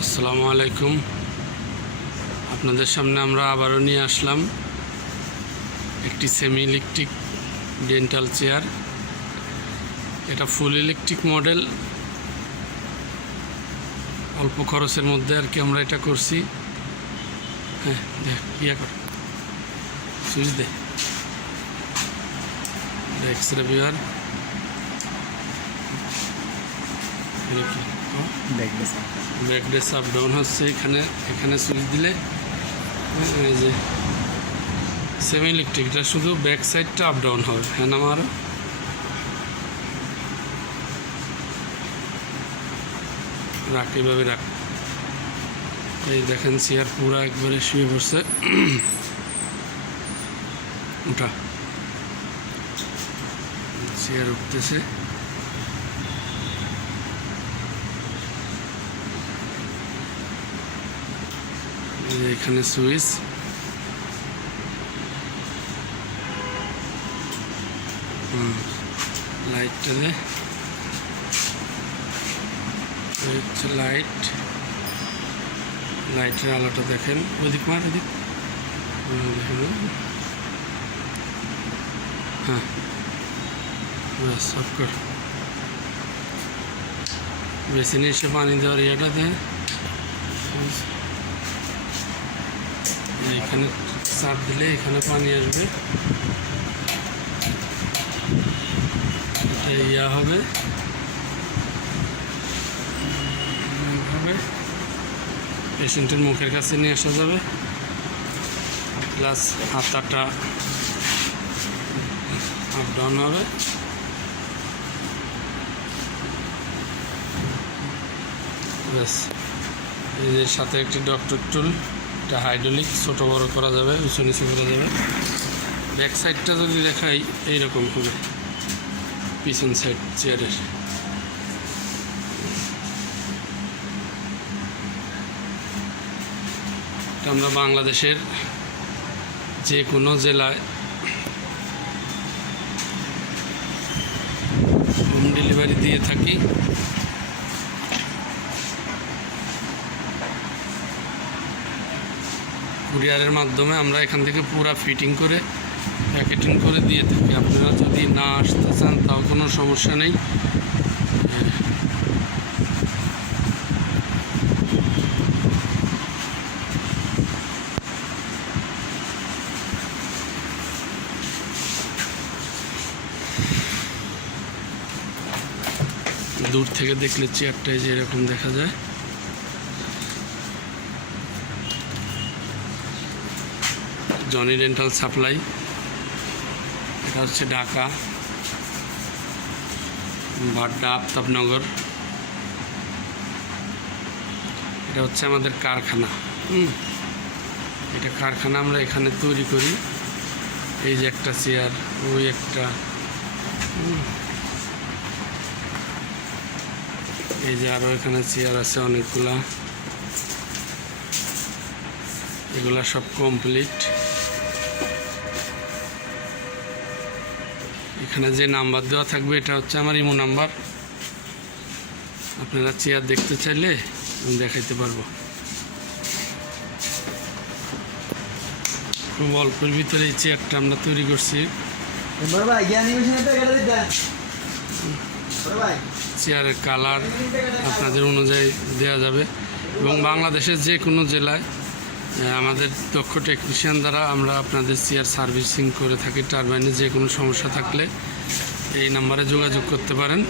আসসালামু আলাইকুম। আপনাদের সামনে আমরা আবারও নিয়ে আসলাম একটি সেমি ইলেকট্রিক ডেন্টাল চেয়ার। এটা ফুল ইলেকট্রিক মডেল, অল্প খরচের মধ্যে আর কি আমরা এটা করছি। হ্যাঁ, দেখ ইয়া কর, সুইচ দে, এক্সরে বিহার ব্যাকডেস আপ ডাউন হচ্ছে। এখানে সুইচ দিলে এই যে সেমি ইলেকট্রিক, এটা শুধু ব্যাক সাইডটা আপ ডাউন হবে। হ্যাঁ, আমার রাখ, এইভাবে রাখ। এই দেখেন চেয়ার পুরা একবারে শুয়ে পড়ছে। উঠা, চেয়ার উঠতেছে। এখানে সুইচ, লাইটটা দে, হচ্ছে লাইটের আলোটা দেখেন। ওদিক মার, ওদিক দেখেন। হ্যাঁ, ব্যাস অফ কর। বেসিনে এসে পানি দেওয়ার ইয়েটা দেয়। এখানে চাপ দিলে এখানে পানি আসবে, এটা ইয়া হবে। পেশেন্টের মুখের কাছে নিয়ে আসা যাবে, প্লাস হাতাটা আপ ডাউন হবে। ব্যাস, এর সাথে একটি ডক্টর টুল, এটা হাইড্রোলিক, ছোটো বড় করা যাবে, উঁচু নিচু করা যাবে। ব্যাক সাইডটা যদি দেখাই এইরকম হবে, পিছন সাইড চেয়ারের। এটা আমরা বাংলাদেশের যে কোনো জেলায় হোম ডেলিভারি দিয়ে থাকি। কুরিয়ারের মাধ্যমে আমরা এখান থেকে পুরা ফিটিং করে প্যাকেটিং করে দিয়ে থাকি। আপনারা যদি না আসতে চান তাও কোনো সমস্যা নেই। দূর থেকে দেখলে চেয়ারটাই যে এরকম দেখা যায়। জনি ডেন্টাল সাপ্লাই, এটা হচ্ছে ঢাকা, বাড্ডা, আফতাবনগর। এটা হচ্ছে আমাদের কারখানা। এটা কারখানা, আমরা এখানে তৈরি করি। এই যে একটা চেয়ার, ওই একটা, এই যে আরও এখানে চেয়ার আছে অনেকগুলা। এগুলা সব কমপ্লিট। এখানে যে নাম্বার দেওয়া থাকবে এটা হচ্ছে আমার ইমো নাম্বার। আপনারা চেয়ার দেখতে চাইলে আমি দেখাইতে পারবো। খুব অল্পের ভিতরে এই চেয়ারটা আমরা তৈরি করছি। চেয়ারের কালার আপনাদের অনুযায়ী দেওয়া যাবে, এবং বাংলাদেশের যে কোনো জেলায় আমাদের দক্ষ টেকনিশিয়ান দ্বারা আমরা আপনাদের চেয়ার সার্ভিসিং করে থাকি। টারবাইনে যে কোনো সমস্যা থাকলে এই নাম্বারে যোগাযোগ করতে পারেন।